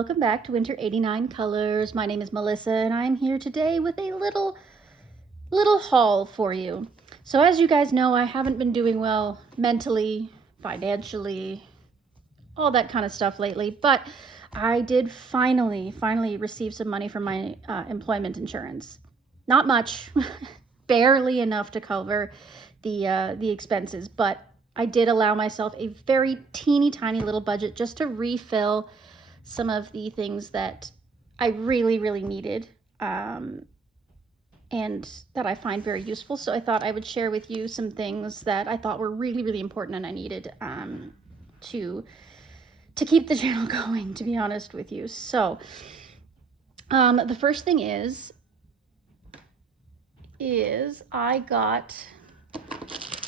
welcome back to Winter 89 Colors. My name is Melissa and I'm here today with a little haul for you. So as you guys know, I haven't been doing well mentally, financially, all that kind of stuff lately, but I did finally receive some money from my employment insurance. Not much, barely enough to cover the expenses, but I did allow myself a very teeny tiny little budget just to refill some of the things that I really needed and that I find very useful. So I thought I would share with you some things that I thought were really important and I needed to keep the channel going, to be honest with you. So the first thing is I got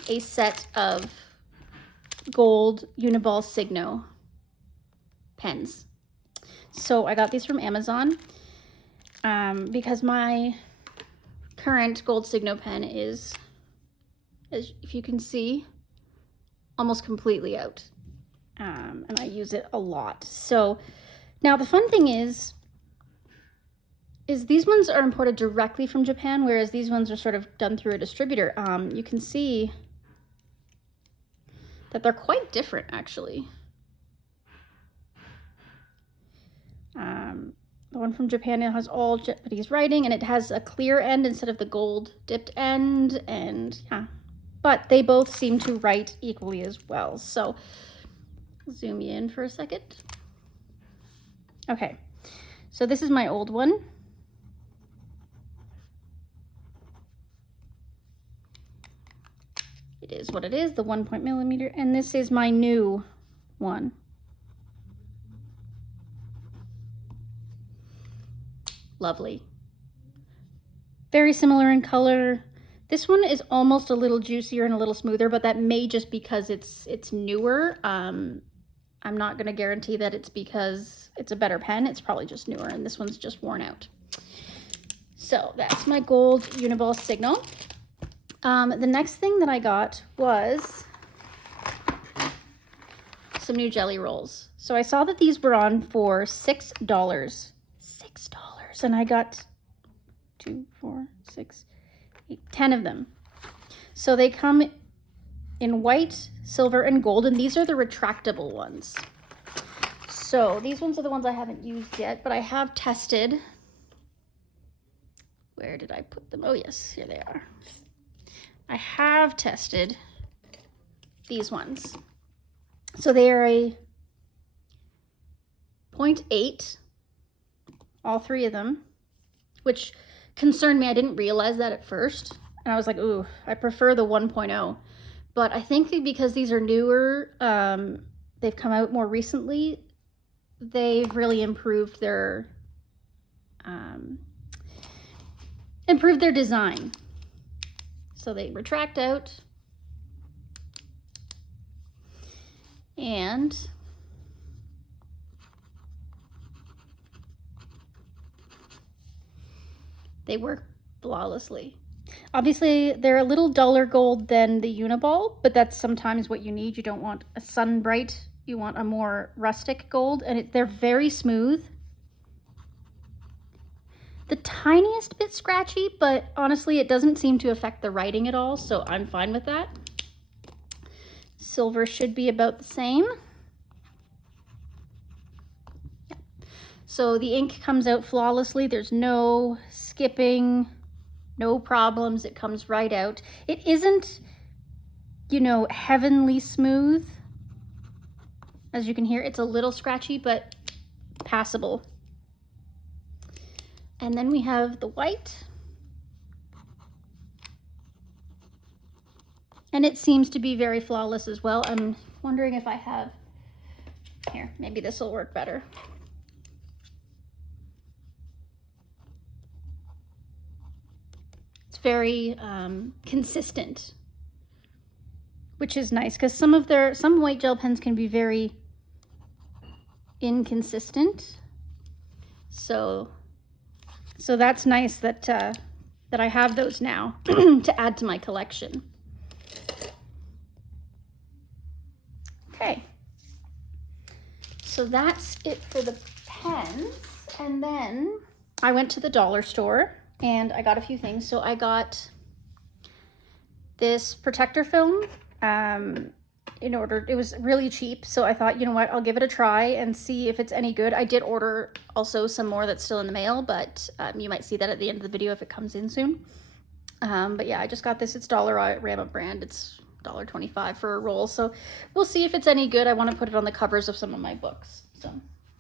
a set of gold Uniball Signo pens. So I got these from Amazon because my current gold Signo pen is, as if you can see, almost completely out. And I use it a lot. So now the fun thing is these ones are imported directly from Japan, whereas these ones are sort of done through a distributor. You can see that they're quite different, actually. The one from Japan has all Japanese writing, and it has a clear end instead of the gold dipped end, and yeah. But they both seem to write equally as well. So zoom you in for a second. Okay, so this is my old one. It is what it is, the 1.millimeter, and this is my new one. Lovely. Very similar in color. This one is almost a little juicier and a little smoother, but that may just because it's newer. I'm not going to guarantee that it's because it's a better pen. It's probably just newer, and this one's just worn out. So that's my gold Uniball Signo. The next thing that I got was some new jelly rolls. So I saw that these were on for $6. $6. And I got 2, 4, 6, 8, 10 of them. So they come in white, silver, and gold, and these are the retractable ones. So these ones are the ones I haven't used yet, but I have tested. Where did I put them? Oh yes, here they are. I have tested these ones. So they are a 0.8, all three of them, which concerned me. I didn't realize that at first. And I was like, ooh, I prefer the 1.0. But I think because these are newer, they've come out more recently, they've really improved their design. So they retract out, and they work flawlessly. Obviously, they're a little duller gold than the Uniball, but that's sometimes what you need. You don't want a sun bright, you want a more rustic gold, and they're very smooth. The tiniest bit scratchy, but honestly, it doesn't seem to affect the writing at all, so I'm fine with that. Silver should be about the same. Yeah. So the ink comes out flawlessly. There's no skipping, no problems. It comes right out. It isn't, you know, heavenly smooth. As you can hear, it's a little scratchy, but passable. And then we have the white. And it seems to be very flawless as well. I'm wondering if I have, here, maybe this will work better. It's very consistent, which is nice because some white gel pens can be very inconsistent. So that's nice that I have those now to add to my collection. Okay, so that's it for the pens, and then I went to the dollar store and I got a few things. So I got this protector film. It was really cheap, so I thought, you know what, I'll give it a try and see if it's any good. I did order also some more that's still in the mail, but you might see that at the end of the video if it comes in soon. But yeah, I just got this. It's Dollarama brand. It's $1.25 for a roll, so we'll see if it's any good. I want to put it on the covers of some of my books, so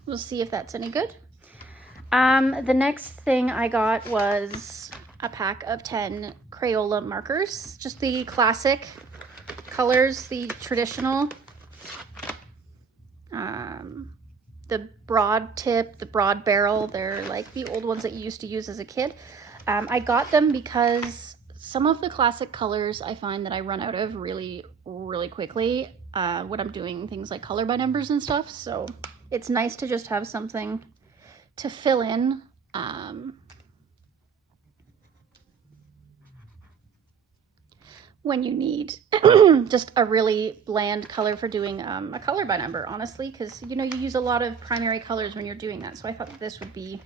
we'll see if that's any good. The next thing I got was a pack of 10 Crayola markers, just the classic colors, the traditional, the broad tip, the broad barrel. They're like the old ones that you used to use as a kid. I got them because some of the classic colors I find that I run out of really, really quickly when I'm doing things like color by numbers and stuff. So it's nice to just have something to fill in. When you need just a really bland color for doing a color by number, honestly, because you use a lot of primary colors when you're doing that. So I thought that this would be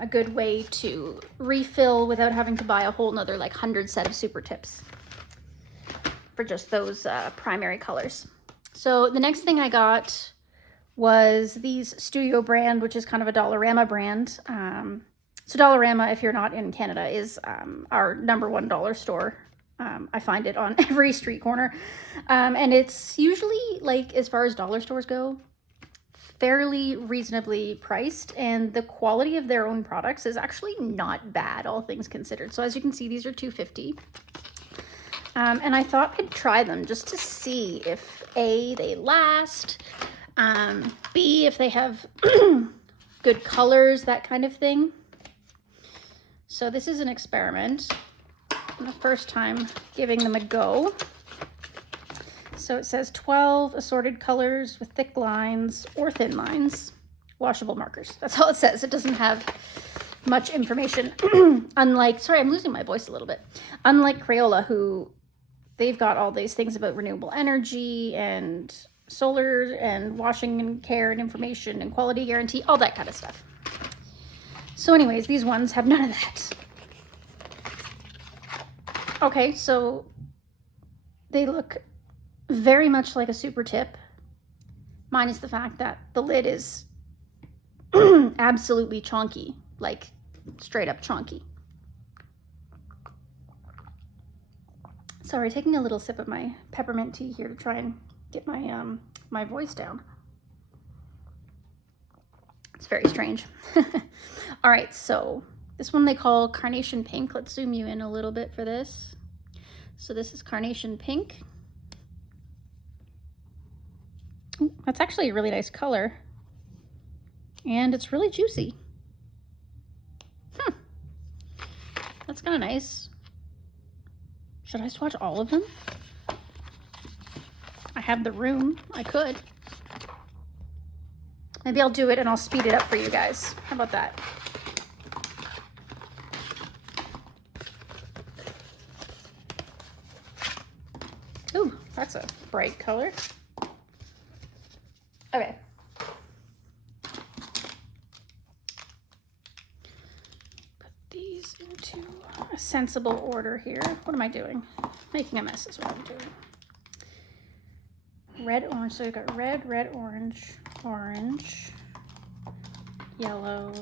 a good way to refill without having to buy a whole nother like 100 set of super tips for just those primary colors. So the next thing I got was these Studio brand, which is kind of a Dollarama brand. So Dollarama, if you're not in Canada, is our #1 dollar store. I find it on every street corner. And it's usually, like, as far as dollar stores go, fairly reasonably priced. And the quality of their own products is actually not bad, all things considered. So as you can see, these are $2.50. And I thought I'd try them just to see if A, they last, B, if they have good colors, that kind of thing. So this is an experiment. The first time giving them a go. So it says 12 assorted colors with thick lines or thin lines, washable markers. That's all it says. It doesn't have much information. Sorry, I'm losing my voice a little bit. Unlike Crayola, who they've got all these things about renewable energy and solar and washing and care and information and quality guarantee, all that kind of stuff. So anyways, these ones have none of that. Okay, so they look very much like a super tip, minus the fact that the lid is absolutely chonky, like straight up chonky. Sorry, taking a little sip of my peppermint tea here to try and get my my voice down. It's very strange. All right, so this one they call Carnation Pink. Let's zoom you in a little bit for this. So this is Carnation Pink. Ooh, that's actually a really nice color. And it's really juicy. That's kind of nice. Should I swatch all of them? I have the room. I could. Maybe I'll do it and I'll speed it up for you guys. How about that? Ooh, that's a bright color. Okay. Put these into a sensible order here. What am I doing? Making a mess is what I'm doing. Red, orange. So we've got red, red, orange, orange, yellow,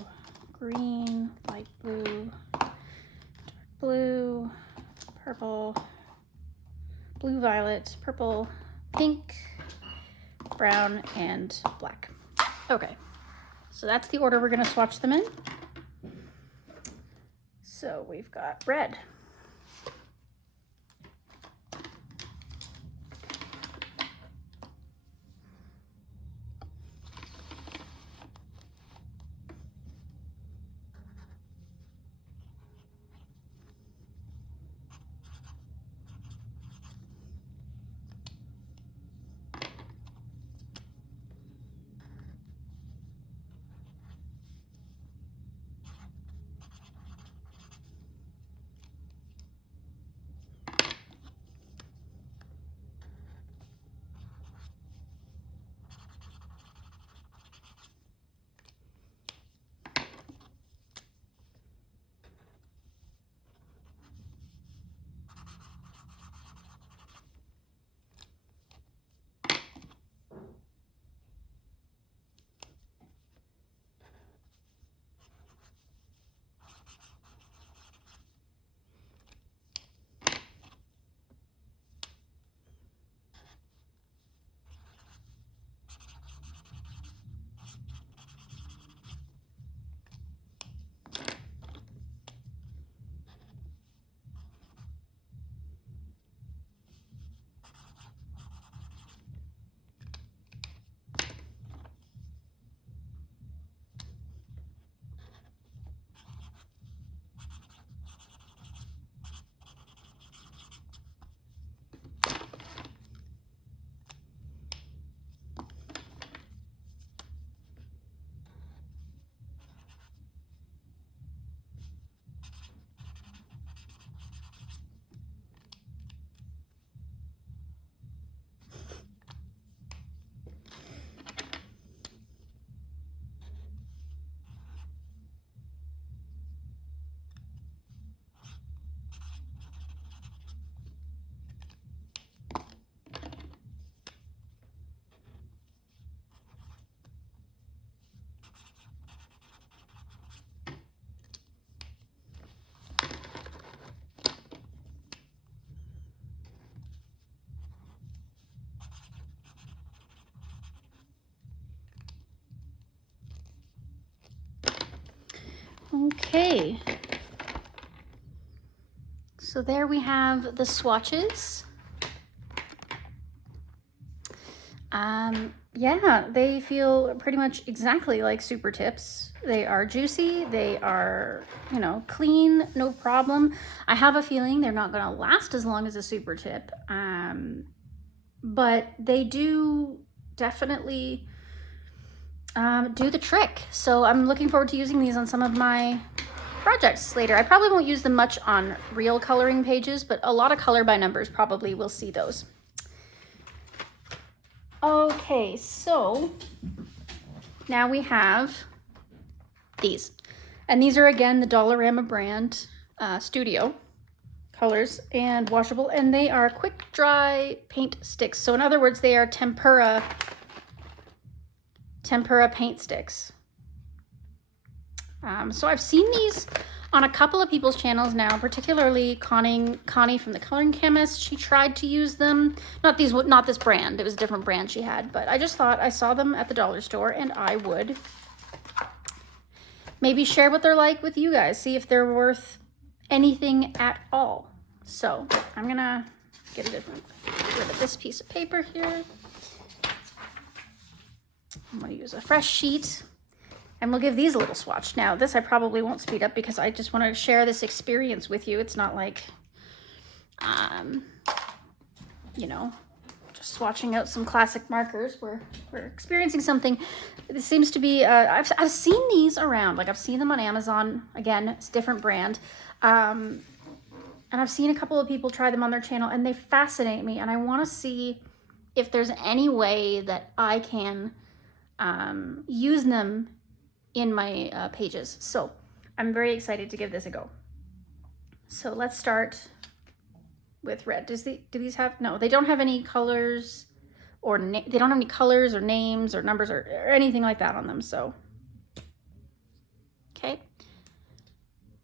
green, light blue, dark blue, purple, blue, violet, purple, pink, brown, and black. Okay, so that's the order we're going to swatch them in. So we've got red. Okay. So there we have the swatches. Yeah, they feel pretty much exactly like Super Tips. They are juicy, they are, you know, clean, no problem. I have a feeling they're not gonna last as long as a Super Tip, but they do definitely do the trick. So I'm looking forward to using these on some of my projects later. I probably won't use them much on real coloring pages, but a lot of color by numbers probably will see those. Okay, so now we have these. And these are, again, the Dollarama brand Studio colors and washable. And they are quick dry paint sticks. So in other words, they are tempera paint sticks. So I've seen these on a couple of people's channels now, particularly Connie from the Coloring Chemist. She tried to use them. Not this brand. It was a different brand she had, but I just thought I saw them at the dollar store and I would maybe share what they're like with you guys. See if they're worth anything at all. So I'm gonna get rid of this piece of paper here. I'm gonna use a fresh sheet. And we'll give these a little swatch. Now, this I probably won't speed up because I just want to share this experience with you. It's not like, you know, just swatching out some classic markers. We're experiencing something. This seems to be, I've seen these around. Like, I've seen them on Amazon. Again, it's a different brand. And I've seen a couple of people try them on their channel, and they fascinate me. And I want to see if there's any way that I can use them in my pages. So I'm very excited to give this a go. So let's start with red. Do these have, no, they don't have any colors or they don't have any colors or names or numbers or anything like that on them. So, okay.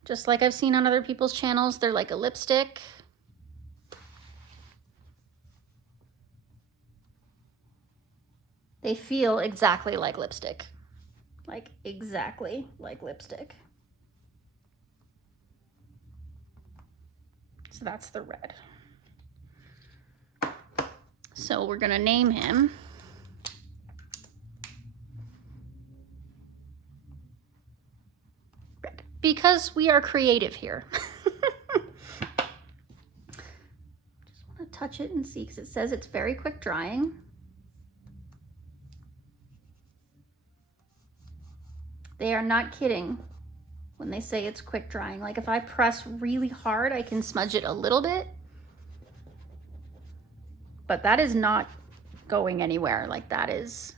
Just like I've seen on other people's channels, they're like a lipstick. They feel exactly like lipstick. Like exactly like lipstick. So that's the red. So we're gonna name him Red because we are creative here. Just want to touch it and see because it says it's very quick drying. They are not kidding when they say it's quick drying. Like if I press really hard, I can smudge it a little bit, but that is not going anywhere. Like that is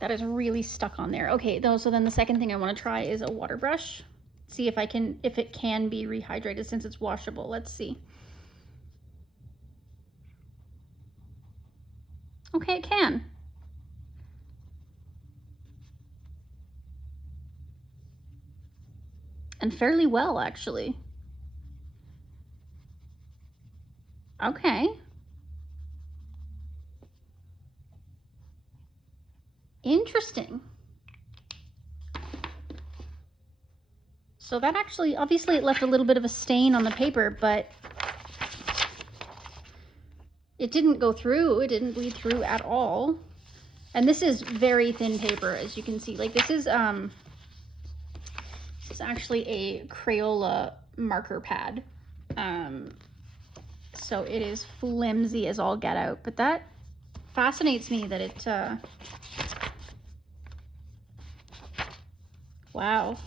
really stuck on there. Okay, so then the second thing I want to try is a water brush. See if it can be rehydrated since it's washable. Let's see. Okay, it can. And fairly well, actually. Okay. Interesting. So that actually, obviously it left a little bit of a stain on the paper, but it didn't go through. It didn't bleed through at all. And this is very thin paper, as you can see. Like this is actually a Crayola marker pad. So it is flimsy as all get out, but that fascinates me that it, wow.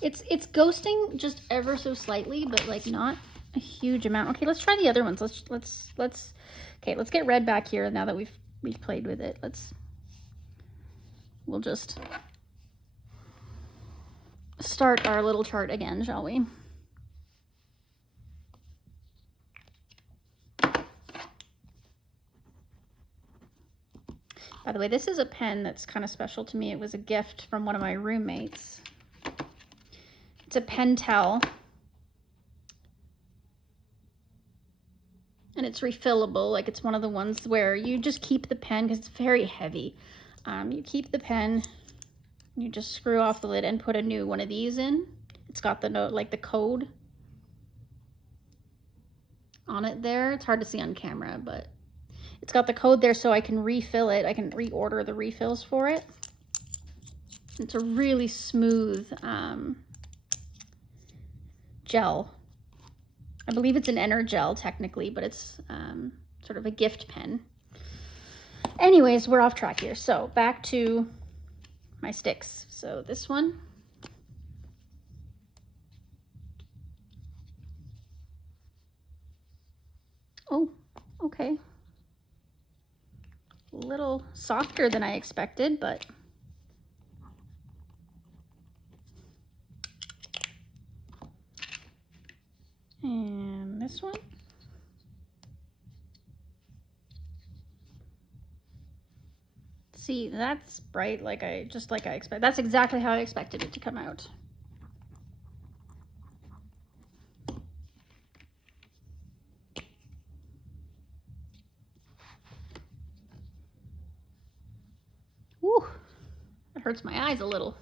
It's ghosting just ever so slightly, but like not a huge amount. Okay, let's try the other ones. Okay, let's get red back here now that we've played with it. We'll just start our little chart again, shall we? By the way, this is a pen that's kind of special to me. It was a gift from one of my roommates. It's a Pentel. And it's refillable. Like it's one of the ones where you just keep the pen because it's very heavy. You keep the pen You just screw off the lid and put a new one of these in. It's got the note, like the code on it there. It's hard to see on camera, but it's got the code there so I can refill it. I can reorder the refills for it. It's a really smooth gel. I believe it's an Energel technically, but it's sort of a gift pen. Anyways, we're off track here. So back to my sticks. So this one. Oh, okay. A little softer than I expected, but and this one. See, that's bright just like I expect. That's exactly how I expected it to come out. Woo, it hurts my eyes a little.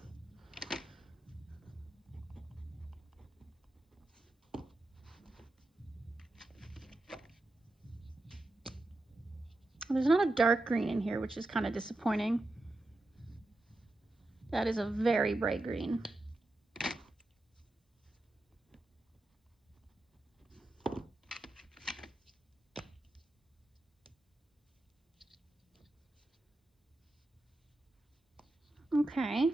There's not a dark green in here, which is kind of disappointing. That is a very bright green. Okay.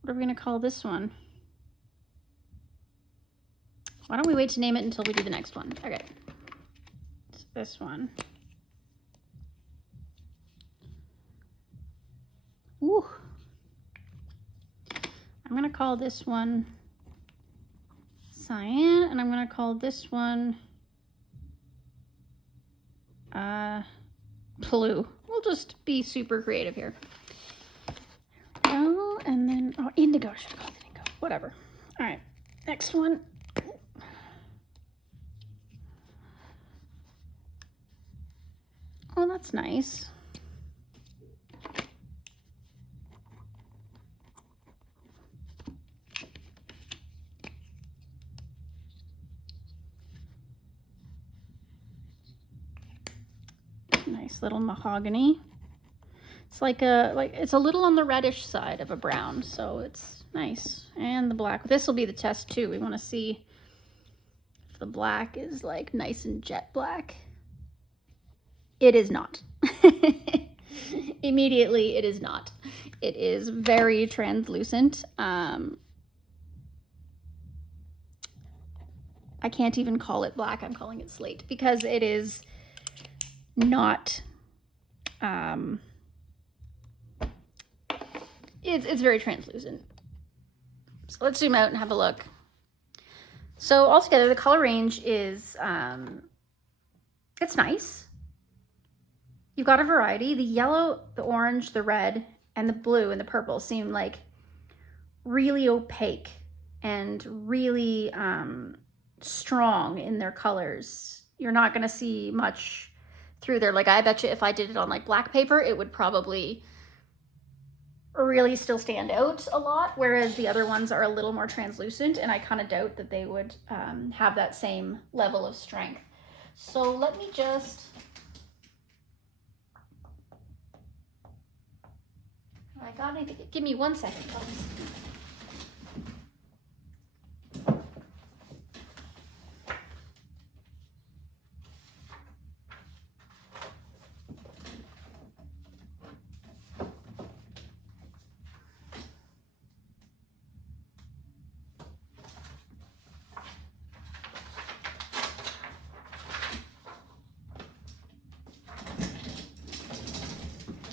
What are we going to call this one? Why don't we wait to name it until we do the next one? Okay. It's this one. Ooh. I'm going to call this one Cyan, and I'm going to call this one Blue. We'll just be super creative here. Oh, and then, oh, Indigo. I should have called it Indigo. Whatever. All right, next one. Oh, that's nice. Nice little mahogany. It's it's a little on the reddish side of a brown, so it's nice. And the black. This will be the test too. We want to see if the black is like nice and jet black. It is not. Immediately, it is not. It is very translucent. I can't even call it black. I'm calling it slate because it is not. It's very translucent. So let's zoom out and have a look. So altogether, the color range is it's nice. You've got a variety. The yellow, the orange, the red, and the blue and the purple seem like really opaque and really strong in their colors. You're not going to see much through there. Like I bet you if I did it on like black paper, it would probably really still stand out a lot, whereas the other ones are a little more translucent, and I kind of doubt that they would have that same level of strength. So let me just... I got it. Give me 1 second.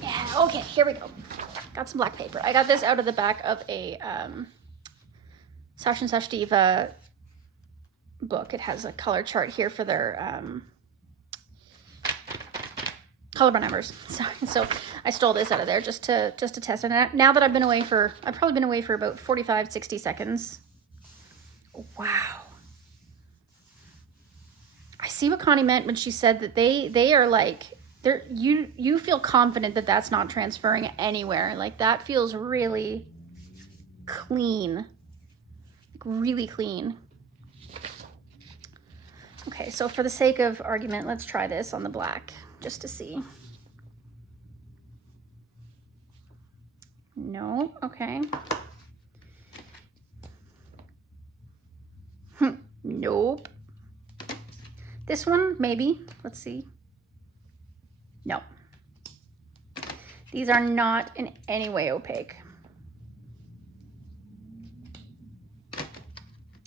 Yeah, okay, here we go. Got some black paper. I got this out of the back of a Sash and Sash Diva book. It has a color chart here for their color by numbers. So I stole this out of there just to test it. And now that I've probably been away for about 45, 60 seconds. Wow. I see what Connie meant when she said that they are like there, you feel confident that that's not transferring anywhere. Like that feels really clean, like really clean. Okay, so for the sake of argument, let's try this on the black just to see. No, okay. Nope. This one, maybe. Let's see. No. These are not in any way opaque.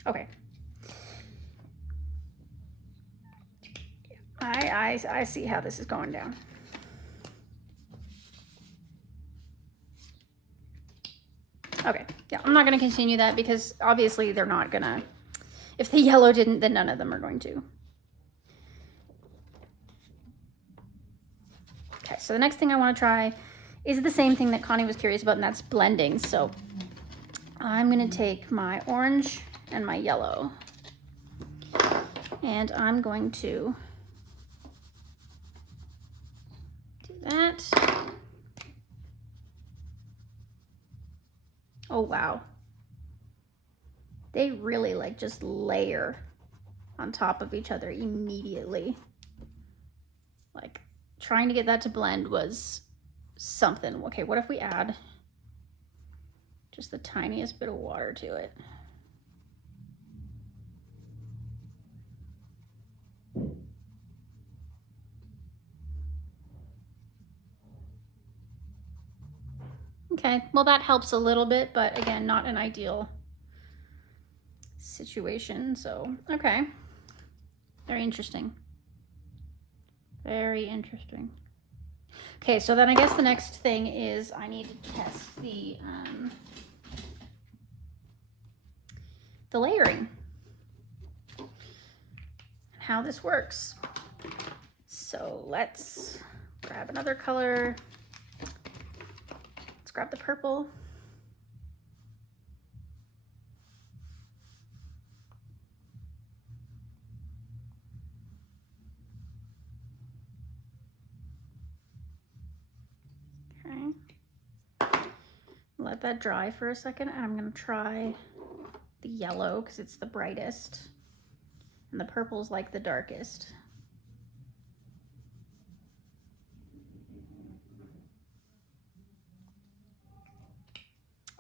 Okay. I see how this is going down. Okay, yeah, I'm not gonna continue that because obviously they're not gonna, if the yellow didn't, then none of them are going to. Okay, so the next thing I wanna try is the same thing that Connie was curious about, and that's blending. So I'm gonna take my orange and my yellow, and I'm going to do that. Oh, wow. They really like just layer on top of each other immediately. Like trying to get that to blend was something. Okay, what if we add just the tiniest bit of water to it? Okay, well that helps a little bit, but again, not an ideal situation. So, okay. Very interesting. Very interesting. Okay, so then I guess the next thing is I need to test the layering and how this works. So let's grab another color. Let's grab the purple. Let that dry for a second, and I'm gonna try the yellow because it's the brightest and the purple's like the darkest.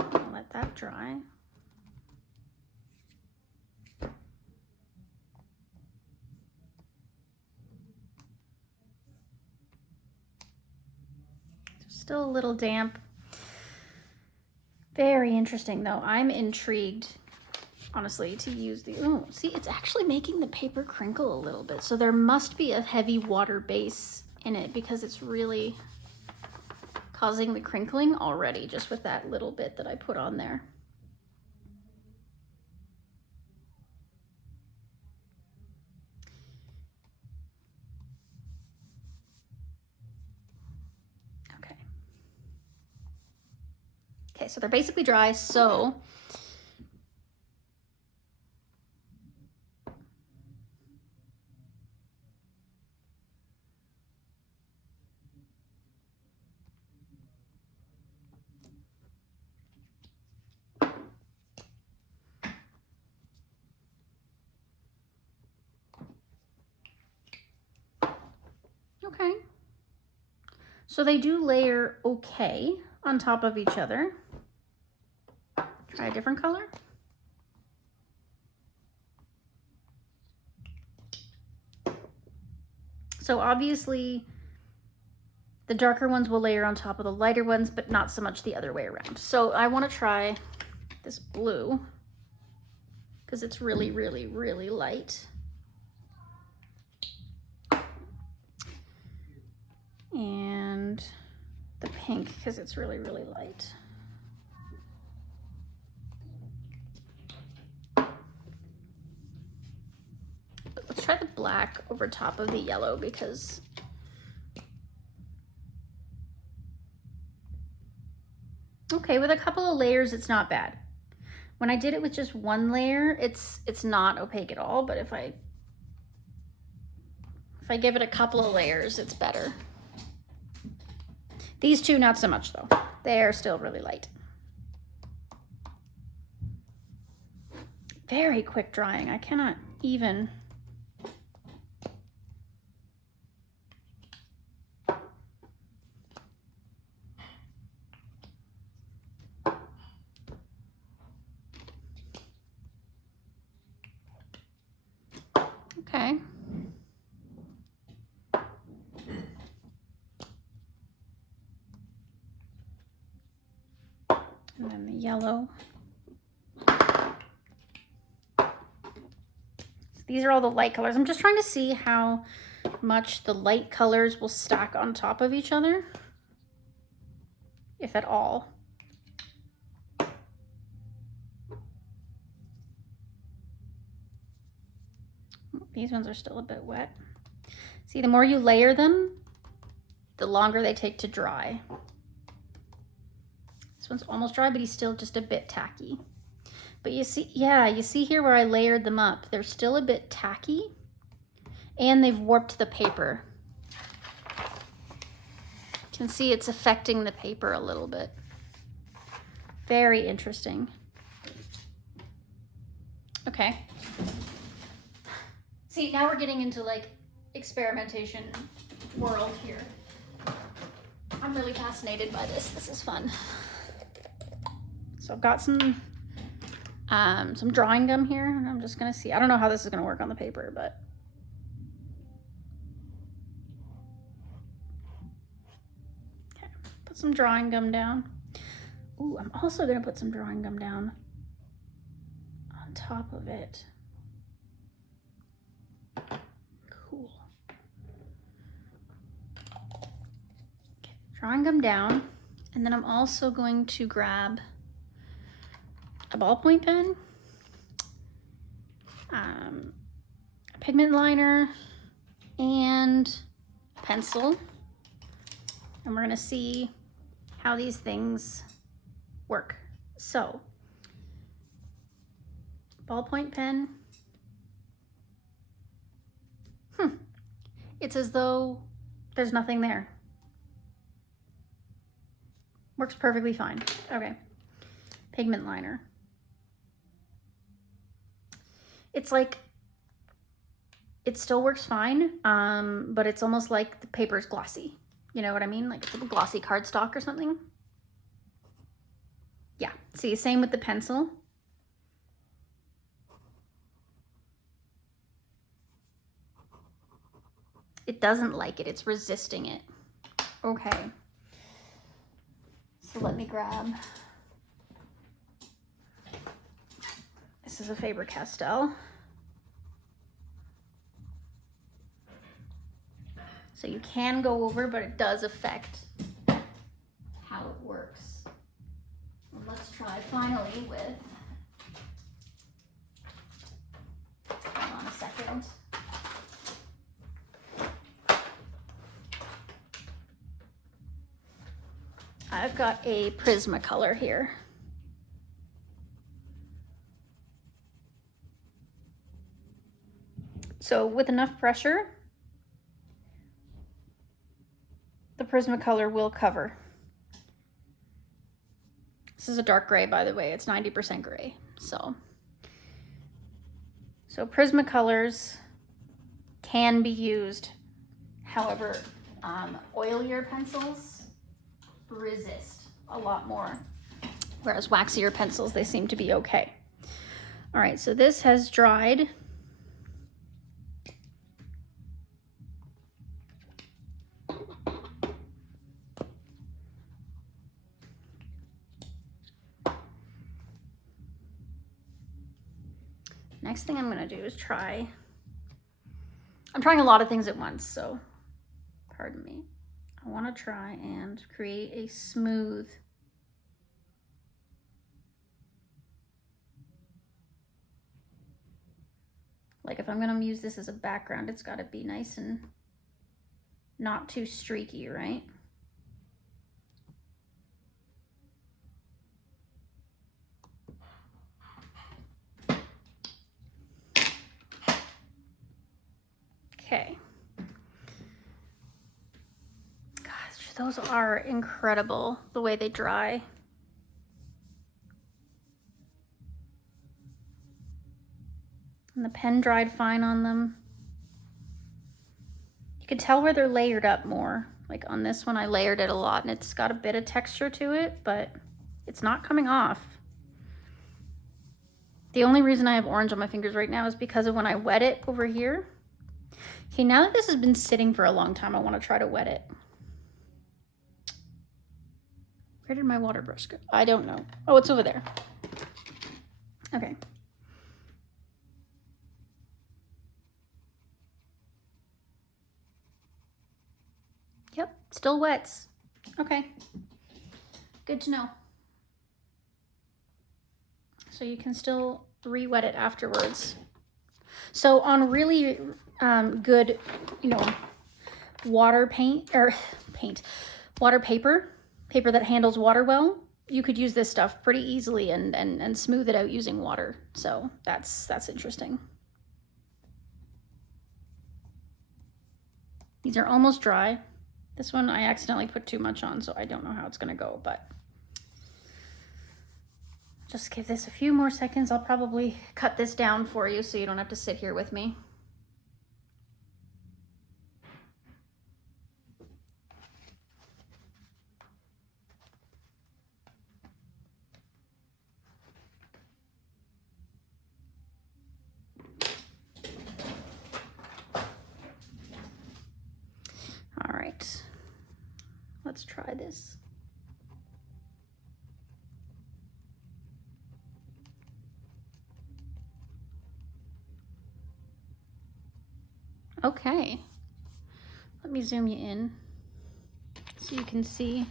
I'll let that dry. Still a little damp. Very interesting though. I'm intrigued, honestly, to use the, oh, see, it's actually making the paper crinkle a little bit. So there must be a heavy water base in it because it's really causing the crinkling already just with that little bit that I put on there. Okay, so they're basically dry, so okay. So they do layer okay on top of each other. Try a different color. So obviously the darker ones will layer on top of the lighter ones, but not so much the other way around. So I want to try this blue because it's really, really, really light. And the pink because it's really, really light. Let's try the black over top of the yellow because okay, with a couple of layers, it's not bad. When I did it with just one layer, it's not opaque at all, but if I give it a couple of layers, it's better. These two, not so much though. They're still really light. Very quick drying. I cannot even. Okay. And then the yellow. These are all the light colors. I'm just trying to see how much the light colors will stack on top of each other, if at all. These ones are still a bit wet. See, the more you layer them, the longer they take to dry. This one's almost dry, but he's still just a bit tacky. But you see, yeah, you see here where I layered them up, they're still a bit tacky and they've warped the paper. You can see it's affecting the paper a little bit. Very interesting. Okay. See, now we're getting into like experimentation world here. I'm really fascinated by this. This is fun. So I've got some drawing gum here, and I'm just gonna see. I don't know how this is gonna work on the paper, but okay, put some drawing gum down. Ooh, I'm also gonna put some drawing gum down on top of it. Cool. Okay, drawing gum down, and then I'm also going to grab a ballpoint pen, a pigment liner, and a pencil. And we're gonna see how these things work. So, ballpoint pen. It's as though there's nothing there. Works perfectly fine. Okay, pigment liner. It's like, it still works fine, but it's almost like the paper's glossy. You know what I mean? Like it's a glossy cardstock or something. Yeah, see, same with the pencil. It doesn't like it, it's resisting it. Okay. So let me grab, this is a Faber-Castell. So you can go over, but it does affect how it works. And let's try finally with, hold on a second. I've got a Prismacolor here. So with enough pressure, the Prismacolor will cover. This is a dark gray, by the way. It's 90% gray. So Prismacolors can be used. However, oilier pencils resist a lot more, whereas waxier pencils, they seem to be okay. All right, so this has dried. Next thing I'm gonna do is I'm trying a lot of things at once, so pardon me. I wanna try and create a smooth like if I'm gonna use this as a background, it's gotta be nice and not too streaky, right? Okay. Gosh, those are incredible, the way they dry. And the pen dried fine on them. You can tell where they're layered up more. Like on this one, I layered it a lot and it's got a bit of texture to it, but it's not coming off. The only reason I have orange on my fingers right now is because of when I wet it over here. Okay, now that this has been sitting for a long time, I want to try to wet it. Where did my water brush go? I don't know. Oh, it's over there. Okay. Yep, still wets. Okay, good to know. So you can still re-wet it afterwards. So on really good, you know, water paper that handles water well, you could use this stuff pretty easily and smooth it out using water. So that's interesting. These are almost dry. This one I accidentally put too much on, so I don't know how it's gonna go, but just give this a few more seconds. I'll probably cut this down for you so you don't have to sit here with me. All right, let's try this. Okay, let me zoom you in so you can see.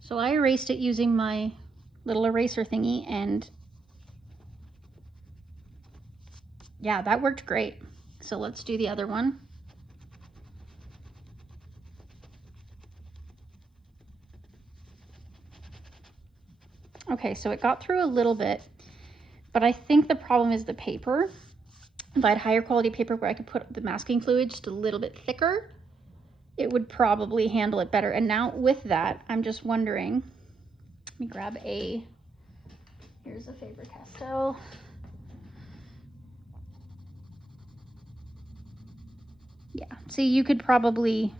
So I erased it using my little eraser thingy, and yeah, that worked great. So let's do the other one. Okay, so it got through a little bit, but I think the problem is the paper. If I had higher quality paper where I could put the masking fluid just a little bit thicker, it would probably handle it better. And now with that, I'm just wondering, let me grab here's a Faber-Castell. Yeah, see, you could probably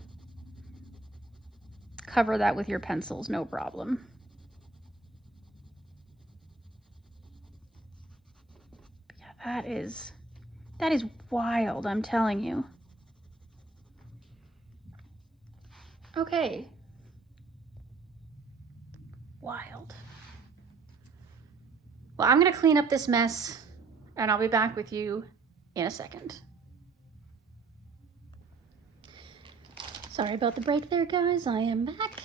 cover that with your pencils, no problem. Yeah, that is wild, I'm telling you. Okay. Wild. Well, I'm gonna clean up this mess and I'll be back with you in a second. Sorry about the break there, guys. I am back.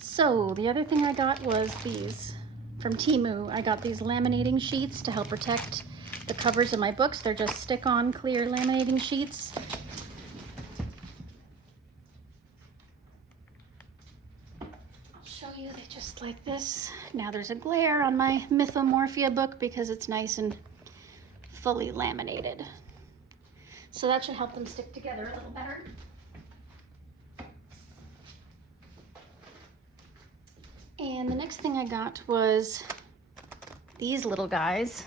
So the other thing I got was these from Temu. I got these laminating sheets to help protect the covers of my books. They're just stick-on clear laminating sheets. I'll show you, they just like this. Now there's a glare on my Mythomorphia book because it's nice and fully laminated. So that should help them stick together a little better. And the next thing I got was these little guys.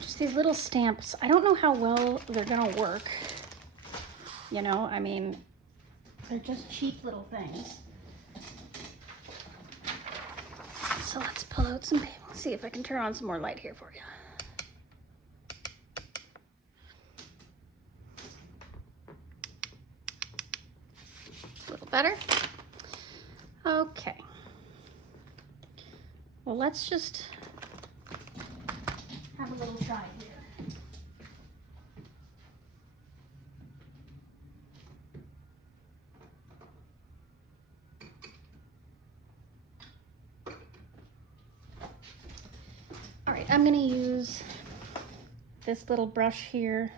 Just these little stamps. I don't know how well they're gonna work. You know, I mean, they're just cheap little things. So let's pull out some paper. See if I can turn on some more light here for you. A little better. Okay. Well, let's just have a little try here. All right, I'm gonna use this little brush here.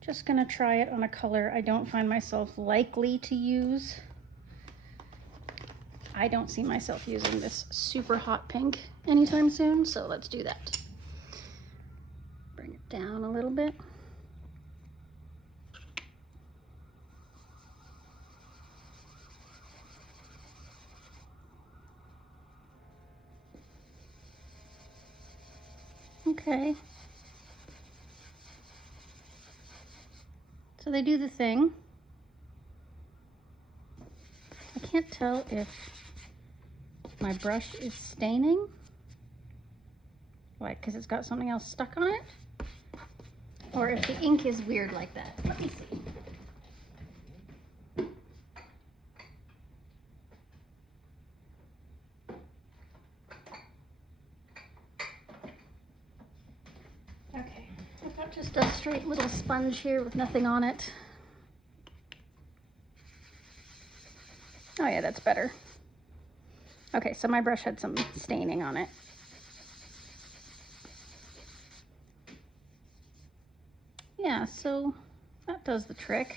Just gonna try it on a color I don't find myself likely to use. I don't see myself using this super hot pink anytime soon, so let's do that. Bring it down a little bit. Okay. So they do the thing. I can't tell if my brush is staining. Like, because it's got something else stuck on it. Or if the ink is weird like that. Let me see. Okay, I've got just a straight little sponge here with nothing on it. Oh yeah, that's better. Okay, so my brush had some staining on it. Yeah, so that does the trick.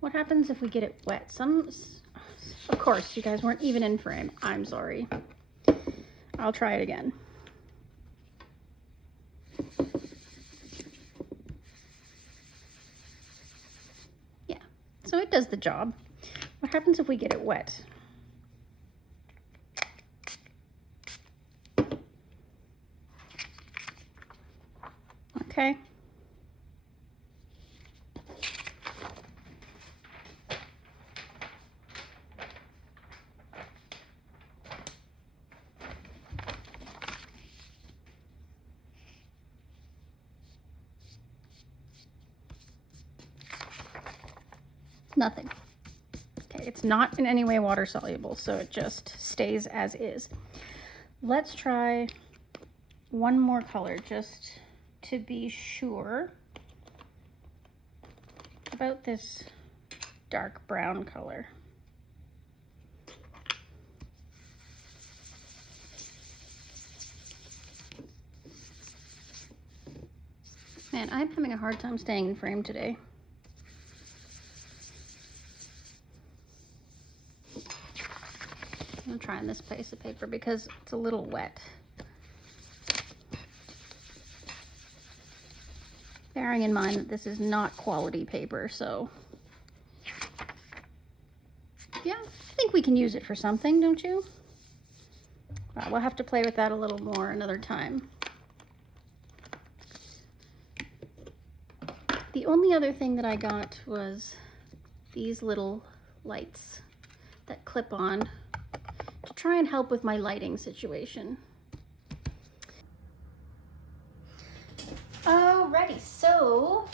What happens if we get it wet? Of course, you guys weren't even in frame. I'm sorry. I'll try it again. Yeah, so it does the job. What happens if we get it wet? Okay. Nothing. Okay, it's not in any way water soluble, so it just stays as is. Let's try one more color just to be sure about this dark brown color. Man, I'm having a hard time staying in frame today. I'm trying this piece of paper because it's a little wet. Bearing in mind that this is not quality paper, so yeah, I think we can use it for something, don't you? We'll have to play with that a little more another time. The only other thing that I got was these little lights that clip on to try and help with my lighting situation. Alrighty, so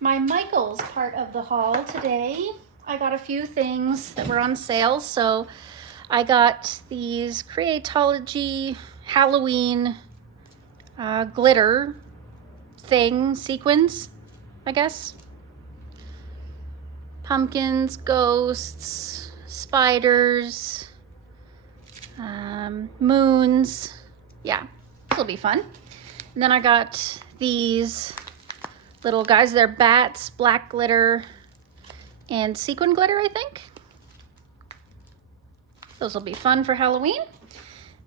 my Michaels part of the haul today, I got a few things that were on sale. So I got these Crayola Halloween glitter thing, sequins, I guess. Pumpkins, ghosts, spiders, moons. Yeah, this will be fun. And then I got these little guys. They're bats, black glitter, and sequin glitter, I think. Those will be fun for Halloween.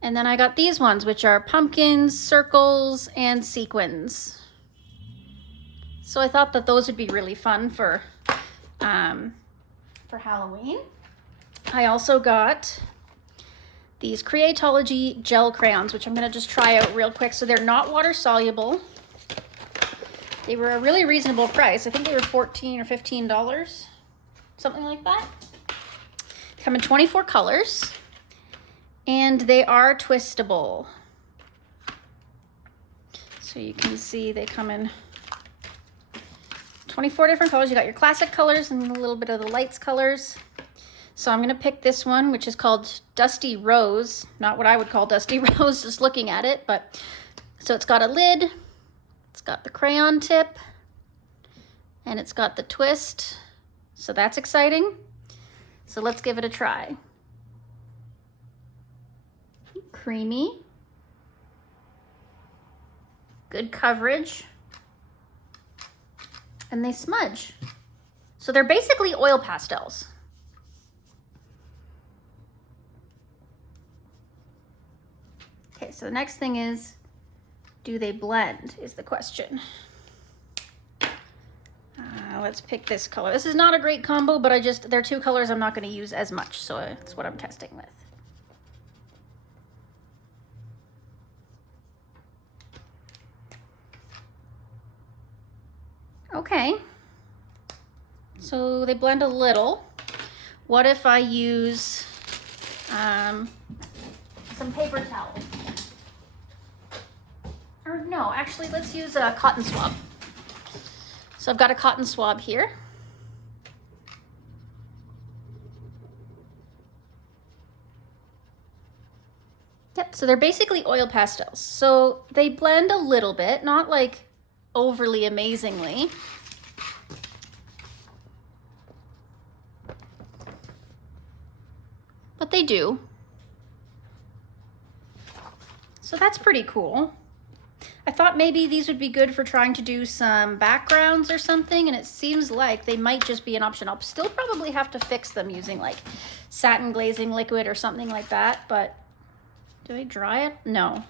And then I got these ones, which are pumpkins, circles, and sequins. So I thought that those would be really fun for Halloween. I also got these Crayola gel crayons, which I'm gonna just try out real quick. So they're not water soluble. They were a really reasonable price. I think they were $14 or $15, something like that. They come in 24 colors, and they are twistable. So you can see they come in 24 different colors. You got your classic colors and a little bit of the lights colors. So I'm gonna pick this one, which is called Dusty Rose. Not what I would call Dusty Rose, just looking at it, but so it's got a lid, it's got the crayon tip, and it's got the twist. So that's exciting. So let's give it a try. Creamy. Good coverage. And they smudge. So they're basically oil pastels. Okay, so the next thing is, do they blend, is the question. let's pick this color. This is not a great combo, but they're two colors I'm not going to use as much, so that's what I'm testing with. Okay, so they blend a little. What if I use some paper towels? Or no, actually, let's use a cotton swab. So I've got a cotton swab here. Yep, so they're basically oil pastels. So they blend a little bit, not like overly amazingly. But they do. So that's pretty cool. I thought maybe these would be good for trying to do some backgrounds or something, and it seems like they might just be an option. I'll still probably have to fix them using like satin glazing liquid or something like that, but do they dry it? No,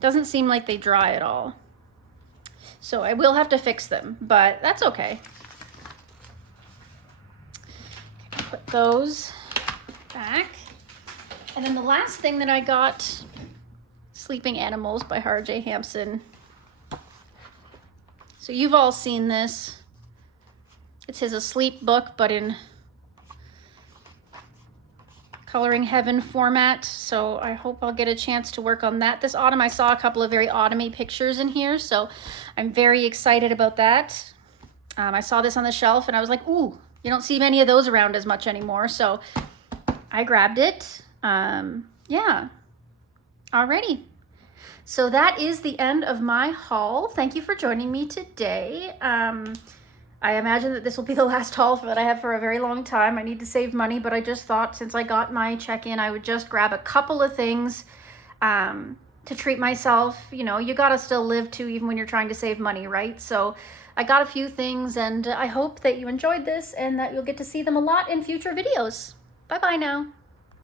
doesn't seem like they dry at all. So I will have to fix them, but that's okay. Put those back. And then the last thing that I got, Sleeping Animals by Harry J. Hampson. So you've all seen this. It's his asleep book, but in Coloring Heaven format. So I hope I'll get a chance to work on that this autumn. I saw a couple of very autumny pictures in here, so I'm very excited about that. I saw this on the shelf and I was like, ooh, you don't see many of those around as much anymore. So I grabbed it. Yeah. Alrighty. So that is the end of my haul. Thank you for joining me today. I imagine that this will be the last haul that I have for a very long time. I need to save money, but I just thought since I got my check-in, I would just grab a couple of things to treat myself. You know, you gotta still live too, even when you're trying to save money, right? So I got a few things, and I hope that you enjoyed this and that you'll get to see them a lot in future videos. Bye-bye now.